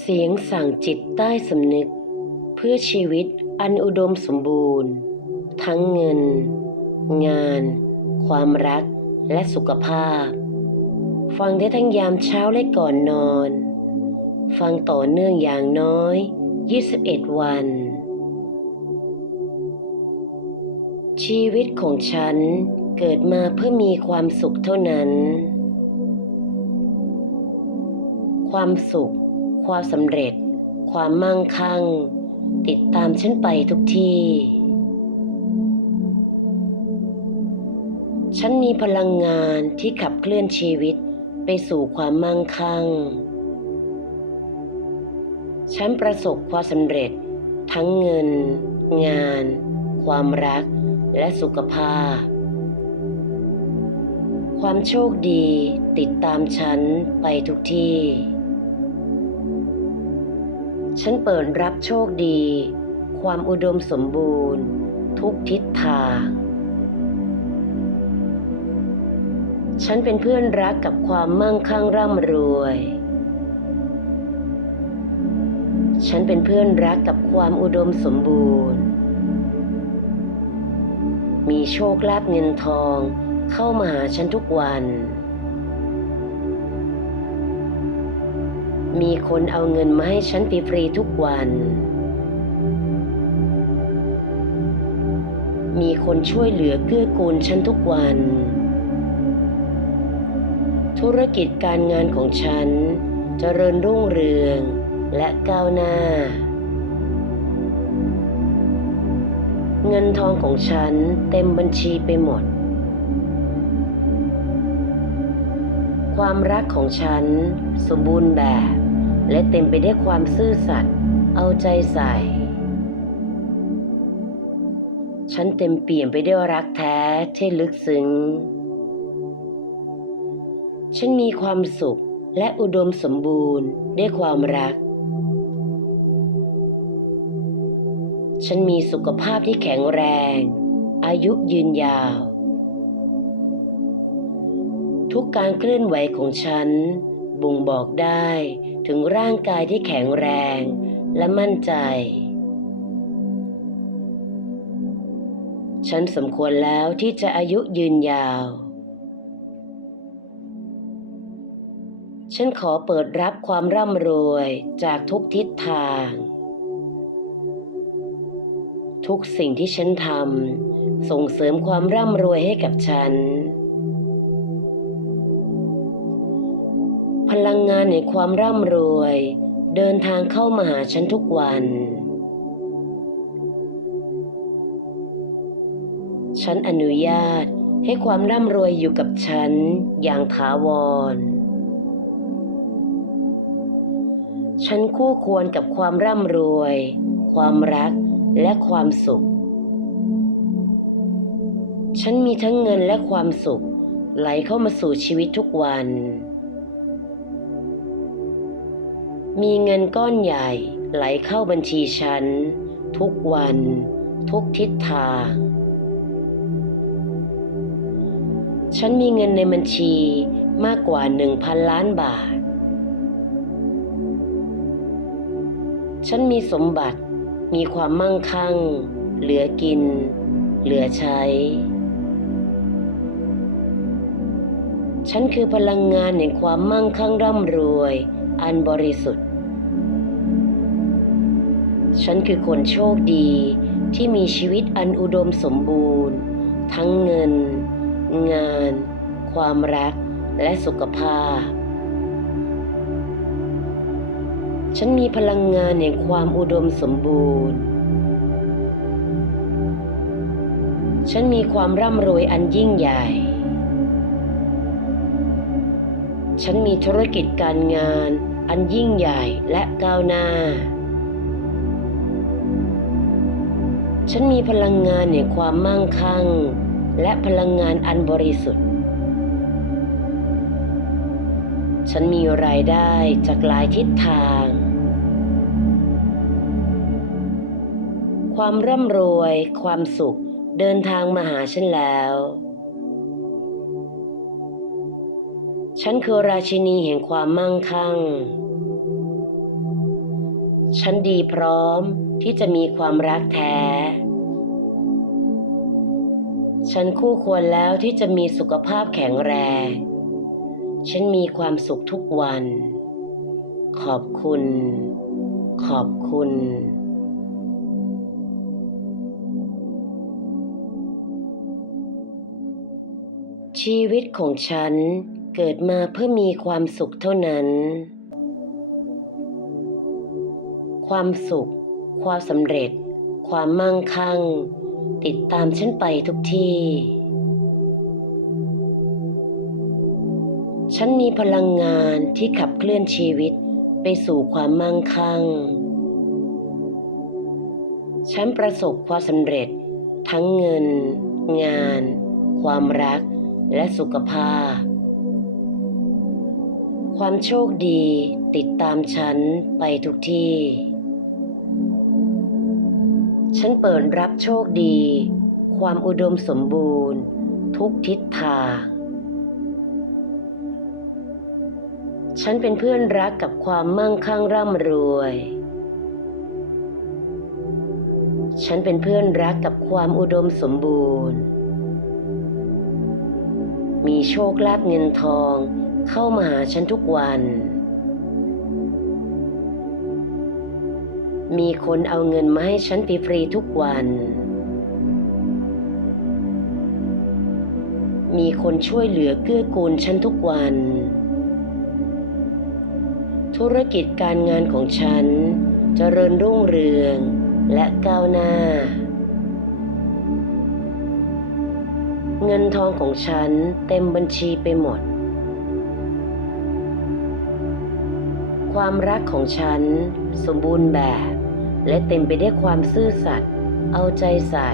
เสียงสั่งจิตใต้สำนึก เพื่อชีวิตอันอุดมสมบูรณ์ ทั้งเงิน งาน ความรักและสุขภาพ ฟังได้ทั้งยามเช้าและก่อนนอน ฟังต่อเนื่องอย่างน้อย 21 วัน ชีวิตของฉันเกิดมาเพื่อมีความสุขเท่านั้น ความสุข ความสำเร็จ ความมั่งคั่ง ติดตามฉันไปทุกที่ ฉันมีพลังงานที่ขับเคลื่อนชีวิตไปสู่ความมั่งคั่ง ฉันประสบความสำเร็จ ทั้งเงิน งาน ความรัก และสุขภาพ ความโชคดีติดตามฉันไปทุกที่ ฉันเปิดรับโชคดี ความอุดมสมบูรณ์ ทุกทิศทาง ฉันเป็นเพื่อนรักกับความมั่งคั่งร่ำรวย ฉันเป็นเพื่อนรักกับความอุดมสมบูรณ์ มีโชคลาภเงินทองเข้ามาหาฉันทุกวัน มีคนเอาเงินมาให้ฉันฟรีๆทุกวัน มีคนช่วยเหลือเกื้อกูลฉันทุกวัน ธุรกิจการงานของฉันจเจริญรุ่งเรืองและก้าวหน้า เงินทองของฉันเต็มบัญชีไปหมด ความรักของฉันสมบูรณ์แบบ และเต็มไปด้วยความซื่อสัตย์เอาใจใส่ ฉันเต็มเปี่ยมไปด้วยรักแท้ที่ลึกซึ้ง ฉันมีความสุขและอุดมสมบูรณ์ด้วยความรัก ฉันมีสุขภาพที่แข็งแรง อายุยืนยาว ทุกการเคลื่อนไหวของฉัน บ่งบอกได้ถึงร่างกายที่แข็งแรงและมั่นใจ ฉันสมควรแล้วที่จะอายุยืนยาว ฉันขอเปิดรับความร่ำรวยจากทุกทิศทาง ทุกสิ่งที่ฉันทำส่งเสริมความร่ำรวยให้กับฉัน พลังงานในความร่ำรวย เดินทางเข้ามาหาฉันทุกวัน ฉันอนุญาตให้ความร่ำรวยอยู่กับฉันอย่างถาวร ฉันคู่ควรกับความร่ำรวย ความรักและความสุข ฉันมีทั้งเงินและความสุขไหลเข้ามาสู่ชีวิตทุกวัน มีเงินก้อนใหญ่ไหลเข้าบัญชีฉัน ทุกวัน ทุกทิศทาง ฉันมีเงินในบัญชีมากกว่าหนึ่งพันล้านบาท ฉันมีสมบัติมีความมั่งคั่ง เหลือกิน เหลือใช้ ฉันคือพลังงานแห่งความมั่งคั่งร่ำรวย อันบริสุทธิ์ ฉันคือคนโชคดีที่มีชีวิตอันอุดมสมบูรณ์ ทั้งเงิน งาน ความรักและสุขภาพ ฉันมีพลังงานแห่งความอุดมสมบูรณ์ ฉันมีความร่ำรวยอันยิ่งใหญ่ ฉันมีธุรกิจการงาน อันยิ่งใหญ่และก้าวหน้า ฉันมีพลังงานแห่งความมั่งคั่ง และพลังงานอันบริสุทธิ์ ฉันมีรายได้จากหลายทิศทาง ความร่ำรวย ความสุขเดินทางมาหาฉันแล้ว ฉันคือราชินีแห่งความมั่งคั่ง ฉันดีพร้อมที่จะมีความรักแท้ ฉันคู่ควรแล้วที่จะมีสุขภาพแข็งแรง ฉันมีความสุขทุกวัน ขอบคุณ ขอบคุณชีวิตของฉัน เกิดมาเพื่อมีความสุขเท่านั้น ความสุข ความสำเร็จ ความมั่งคั่ง ติดตามฉันไปทุกที่ ฉันมีพลังงานที่ขับเคลื่อนชีวิตไปสู่ความมั่งคั่ง ฉันประสบความสำเร็จทั้งเงิน งาน ความรักและสุขภาพ ความโชคดีติดตามฉันไปทุกที่ ฉันเปิดรับโชคดี ความอุดมสมบูรณ์ ทุกทิศทาง ฉันเป็นเพื่อนรักกับความมั่งคั่งร่ำรวย ฉันเป็นเพื่อนรักกับความอุดมสมบูรณ์ มีโชคลาภเงินทองเข้ามาหาฉันทุกวัน มีคนเอาเงินมาให้ฉันฟรีๆทุกวัน มีคนช่วยเหลือเกื้อกูลฉันทุกวัน ธุรกิจการงานของฉันจเจริญรุ่งเรืองและก้าวหน้า เงินทองของฉันเต็มบัญชีไปหมด ความรักของฉันสมบูรณ์แบบ และเต็มไปด้วยความซื่อสัตย์เอาใจใส่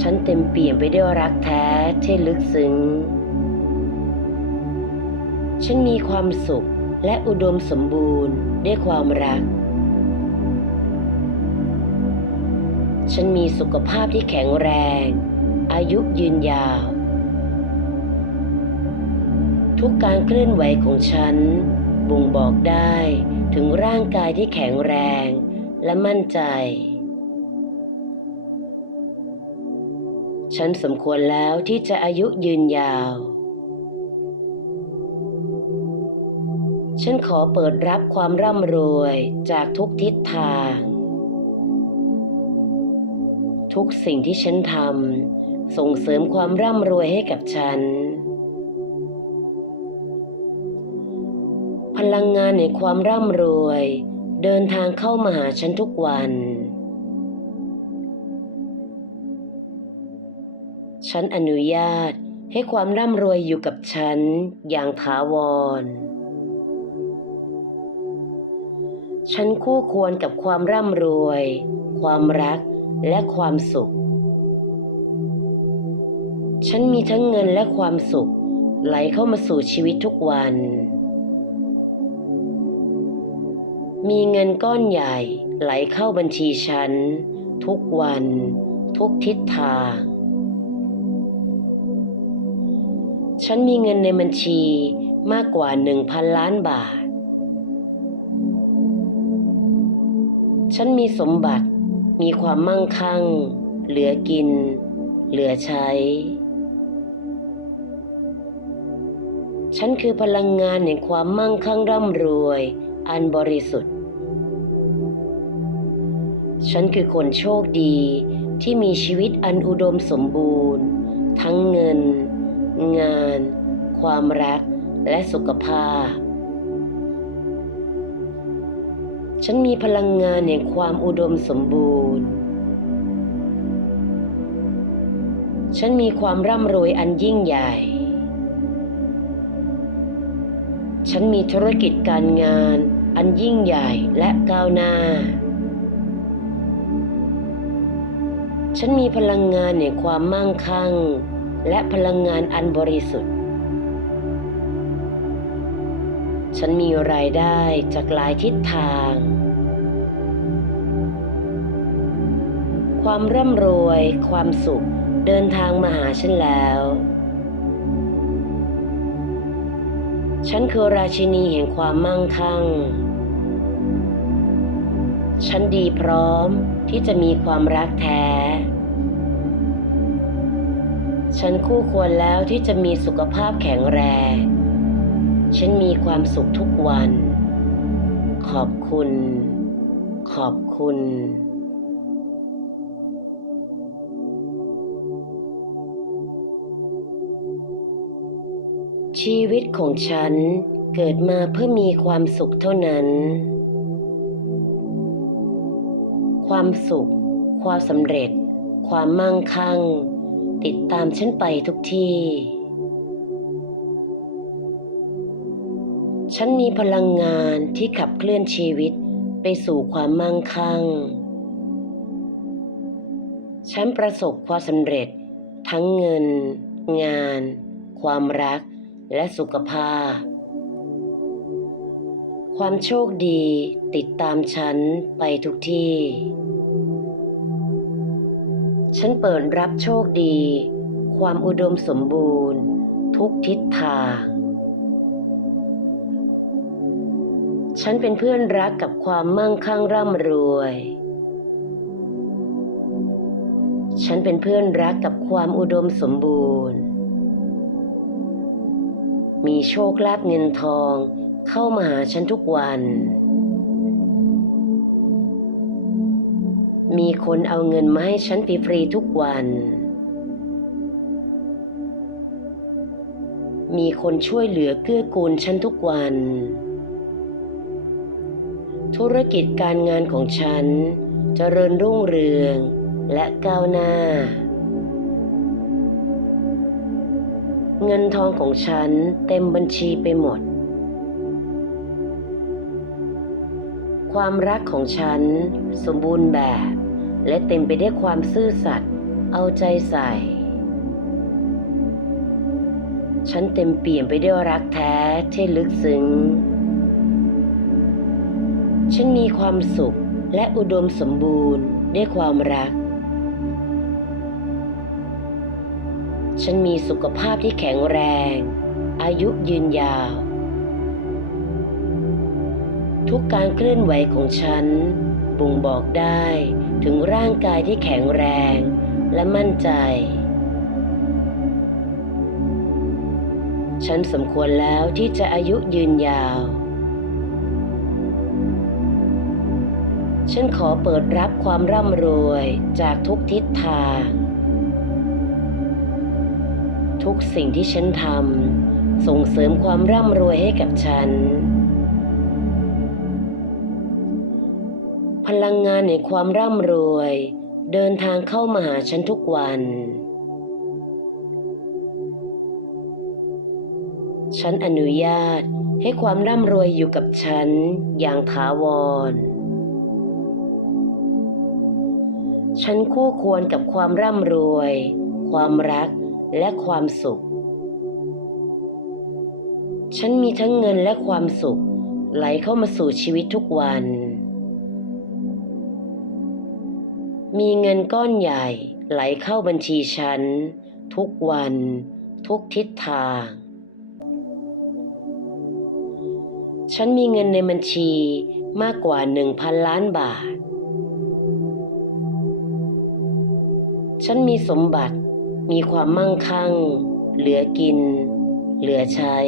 ฉันเต็มเปี่ยมไปด้วยรักแท้ที่ลึกซึ้ง ฉันมีความสุขและอุดมสมบูรณ์ด้วยความรัก ฉันมีสุขภาพที่แข็งแรง อายุยืนยาว ทุกการเคลื่อนไหวของฉัน บ่งบอกได้ถึงร่างกายที่แข็งแรงและมั่นใจ ฉันสมควรแล้วที่จะอายุยืนยาว ฉันขอเปิดรับความร่ำรวยจากทุกทิศทาง ทุกสิ่งที่ฉันทำส่งเสริมความร่ำรวยให้กับฉัน พลังงานในความร่ำรวย เดินทางเข้ามาหาฉันทุกวัน ฉันอนุญาตให้ความร่ำรวยอยู่กับฉันอย่างถาวร ฉันคู่ควรกับความร่ำรวย ความรัก และความสุข ฉันมีทั้งเงินและความสุข ไหลเข้ามาสู่ชีวิตทุกวัน มีเงินก้อนใหญ่ไหลเข้าบัญชีฉัน ทุกวัน ทุกทิศทางฉันมีเงินในบัญชีมากกว่าหนึ่งพันล้านบาท ฉันมีสมบัติ มีความมั่งคั่ง เหลือกิน เหลือใช้ ฉันคือพลังงานแห่งความมั่งคั่งร่ำรวย อันบริสุทธิ์ ฉันคือคนโชคดีที่มีชีวิตอันอุดมสมบูรณ์ ทั้งเงิน งาน ความรักและสุขภาพ ฉันมีพลังงานแห่งความอุดมสมบูรณ์ ฉันมีความร่ำรวยอันยิ่งใหญ่ ฉันมีธุรกิจการงานอันยิ่งใหญ่และก้าวหน้า ฉันมีพลังงานแห่งความมั่งคั่ง และพลังงานอันบริสุทธิ์ ฉันมีรายได้จากหลายทิศทาง ความร่ำรวย ความสุขเดินทางมาหาฉันแล้ว ฉันคือราชินีแห่งความมั่งคั่ง ฉันดีพร้อมที่จะมีความรักแท้ ฉันคู่ควรแล้วที่จะมีสุขภาพแข็งแรง ฉันมีความสุขทุกวัน ขอบคุณ ขอบคุณ ชีวิตของฉันเกิดมาเพื่อมีความสุขเท่านั้น ความสุข ความสำเร็จ ความมั่งคั่ง ติดตามฉันไปทุกที่ ฉันมีพลังงานที่ขับเคลื่อนชีวิตไปสู่ความมั่งคั่ง ฉันประสบความสำเร็จทั้งเงิน งาน ความรักและสุขภาพ ความโชคดีติดตามฉันไปทุกที่ ฉันเปิดรับโชคดี ความอุดมสมบูรณ์ ทุกทิศทาง ฉันเป็นเพื่อนรักกับความมั่งคั่งร่ำรวย ฉันเป็นเพื่อนรักกับความอุดมสมบูรณ์ มีโชคลาภเงินทองเข้ามาหาฉันทุกวัน มีคนเอาเงินมาให้ฉันฟรีๆทุกวัน มีคนช่วยเหลือเกื้อกูลฉันทุกวัน ธุรกิจการงานของฉันจเจริญรุ่งเรืองและก้าวหน้า เงินทองของฉันเต็มบัญชีไปหมด ความรักของฉันสมบูรณ์แบบ และเต็มไปด้วยความซื่อสัตย์เอาใจใส่ ฉันเต็มเปี่ยมไปด้วยรักแท้ที่ลึกซึ้ง ฉันมีความสุขและอุดมสมบูรณ์ด้วยความรัก ฉันมีสุขภาพที่แข็งแรง อายุยืนยาว ทุกการเคลื่อนไหวของฉันบ่งบอกได้ถึงร่างกายที่แข็งแรงและมั่นใจ ฉันสมควรแล้วที่จะอายุยืนยาว ฉันขอเปิดรับความร่ำรวยจากทุกทิศทาง ทุกสิ่งที่ฉันทำส่งเสริมความร่ำรวยให้กับฉัน พลังงานในความร่ำรวย เดินทางเข้ามาหาฉันทุกวัน ฉันอนุญาตให้ความร่ำรวยอยู่กับฉันอย่างถาวร ฉันคู่ควรกับความร่ำรวย ความรักและความสุข ฉันมีทั้งเงินและความสุข ไหลเข้ามาสู่ชีวิตทุกวัน มีเงินก้อนใหญ่ไหลเข้าบัญชีฉัน ทุกวัน ทุกทิศทาง ฉันมีเงินในบัญชีมากกว่าหนึ่งพันล้านบาท ฉันมีสมบัติ มีความมั่งคั่ง เหลือกิน เหลือใช้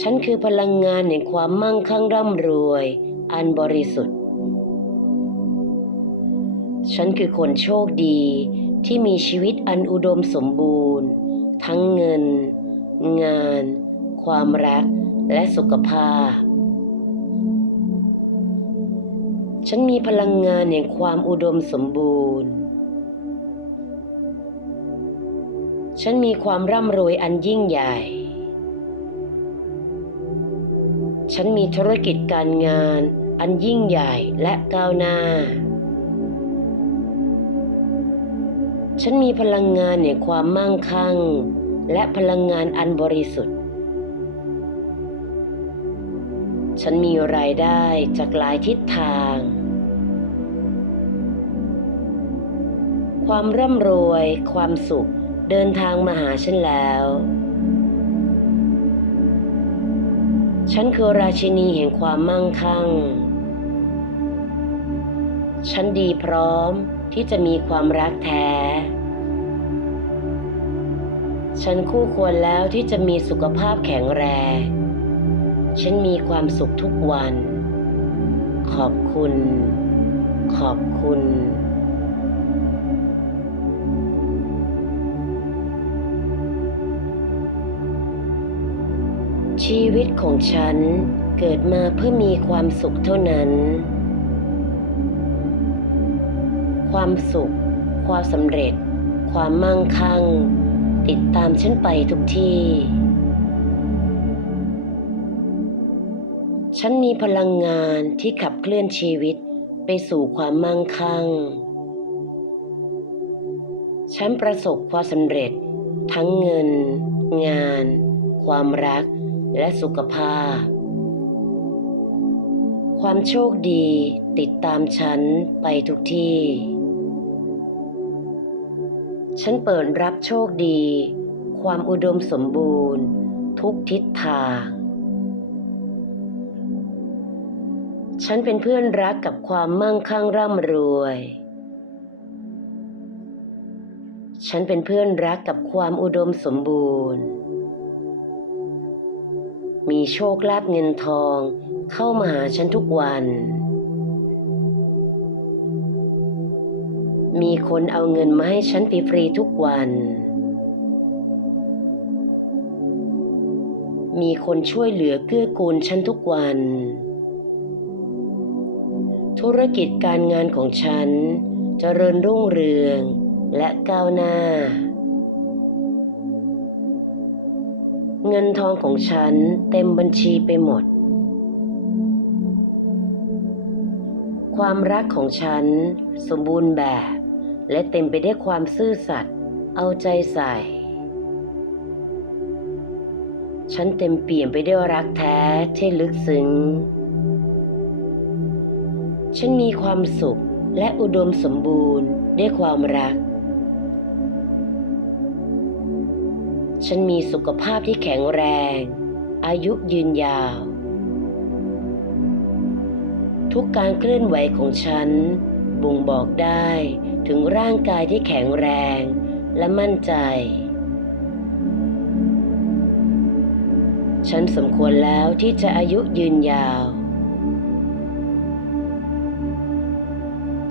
ฉันคือพลังงานแห่งความมั่งคั่งร่ำรวย อันบริสุทธิ์ ฉันคือคนโชคดีที่มีชีวิตอันอุดมสมบูรณ์ ทั้งเงิน งาน ความรักและสุขภาพ ฉันมีพลังงานแห่งความอุดมสมบูรณ์ ฉันมีความร่ำรวยอันยิ่งใหญ่ ฉันมีธุรกิจการงานอันยิ่งใหญ่และก้าวหน้า ฉันมีพลังงานแห่งความมั่งคั่ง และพลังงานอันบริสุทธิ์ ฉันมีรายได้จากหลายทิศทาง ความร่ำรวย ความสุข เดินทางมาหาฉันแล้ว ฉันคือราชินีแห่งความมั่งคั่ง ฉันดีพร้อมที่จะมีความรักแท้ ฉันคู่ควรแล้วที่จะมีสุขภาพแข็งแรง ฉันมีความสุขทุกวัน ขอบคุณ ขอบคุณ ชีวิตของฉันเกิดมาเพื่อมีความสุขเท่านั้น ความสุข ความสำเร็จ ความมั่งคั่ง ติดตามฉันไปทุกที่ ฉันมีพลังงานที่ขับเคลื่อนชีวิตไปสู่ความมั่งคั่ง ฉันประสบความสำเร็จ ทั้งเงิน งาน ความรัก และสุขภาพ ความโชคดีติดตามฉันไปทุกที่ ฉันเปิดรับโชคดี ความอุดมสมบูรณ์ ทุกทิศทาง ฉันเป็นเพื่อนรักกับความมั่งคั่งร่ำรวยฉันเป็นเพื่อนรักกับความอุดมสมบูรณ์ มีโชคลาภเงินทอง เข้ามาหาฉันทุกวัน มีคนเอาเงินมาให้ฉันฟรีๆทุกวัน มีคนช่วยเหลือเกื้อกูลฉันทุกวัน ธุรกิจการงานของฉันจเจริญรุ่งเรืองและก้าวหน้า เงินทองของฉันเต็มบัญชีไปหมด ความรักของฉันสมบูรณ์แบบ และเต็มไปด้วยความซื่อสัตย์เอาใจใส่ ฉันเต็มเปี่ยมไปด้วยรักแท้ที่ลึกซึ้ง ฉันมีความสุขและอุดมสมบูรณ์ด้วยความรัก ฉันมีสุขภาพที่แข็งแรง อายุยืนยาว ทุกการเคลื่อนไหวของฉัน บ่งบอกได้ถึงร่างกายที่แข็งแรงและมั่นใจ ฉันสมควรแล้วที่จะอายุยืนยาว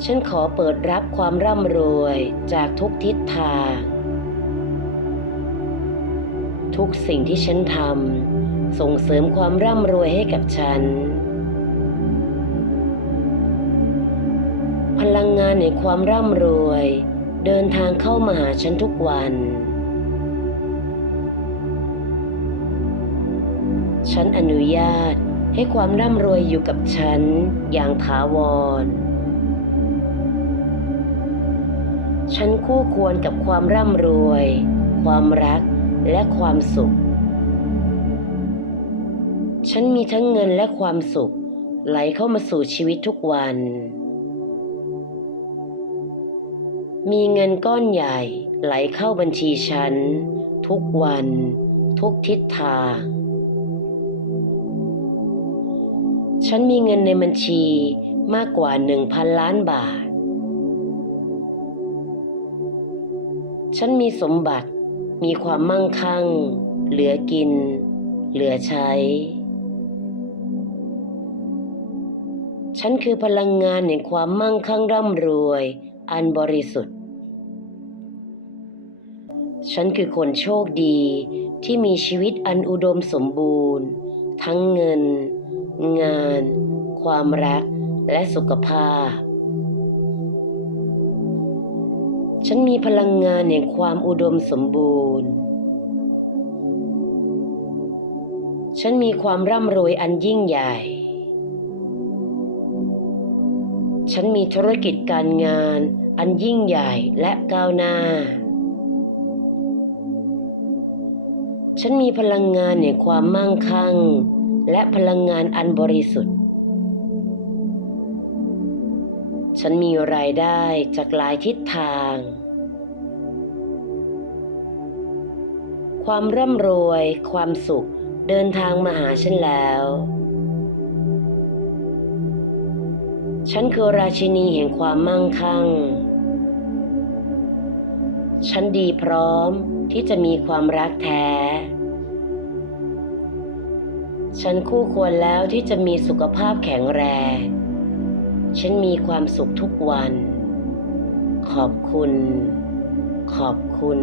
ฉันขอเปิดรับความร่ำรวยจากทุกทิศทาง ทุกสิ่งที่ฉันทำส่งเสริมความร่ำรวยให้กับฉัน พลังงานในความร่ำรวย เดินทางเข้ามาหาฉันทุกวัน ฉันอนุญาตให้ความร่ำรวยอยู่กับฉันอย่างถาวร ฉันคู่ควรกับความร่ำรวย ความรัก และความสุข ฉันมีทั้งเงินและความสุข ไหลเข้ามาสู่ชีวิตทุกวัน มีเงินก้อนใหญ่ไหลเข้าบัญชีฉัน ทุกวัน ทุกทิศทางฉันมีเงินในบัญชีมากกว่าหนึ่งพันล้านบาท ฉันมีสมบัติ มีความมั่งคั่ง เหลือกิน เหลือใช้ ฉันคือพลังงานแห่งความมั่งคั่งร่ำรวย อันบริสุทธิ์ ฉันคือคนโชคดีที่มีชีวิตอันอุดมสมบูรณ์ ทั้งเงิน งาน ความรักและสุขภาพ ฉันมีพลังงานแห่งความอุดมสมบูรณ์ ฉันมีความร่ำรวยอันยิ่งใหญ่ ฉันมีธุรกิจการงานอันยิ่งใหญ่และก้าวหน้า ฉันมีพลังงานแห่งความมั่งคั่ง และพลังงานอันบริสุทธิ์ ฉันมีรายได้จากหลายทิศทาง ความร่ำรวย ความสุขเดินทางมาหาฉันแล้ว ฉันคือราชินีแห่งความมั่งคั่ง ฉันดีพร้อมที่จะมีความรักแท้ ฉันคู่ควรแล้วที่จะมีสุขภาพแข็งแรง ฉันมีความสุขทุกวัน ขอบคุณ ขอบคุณ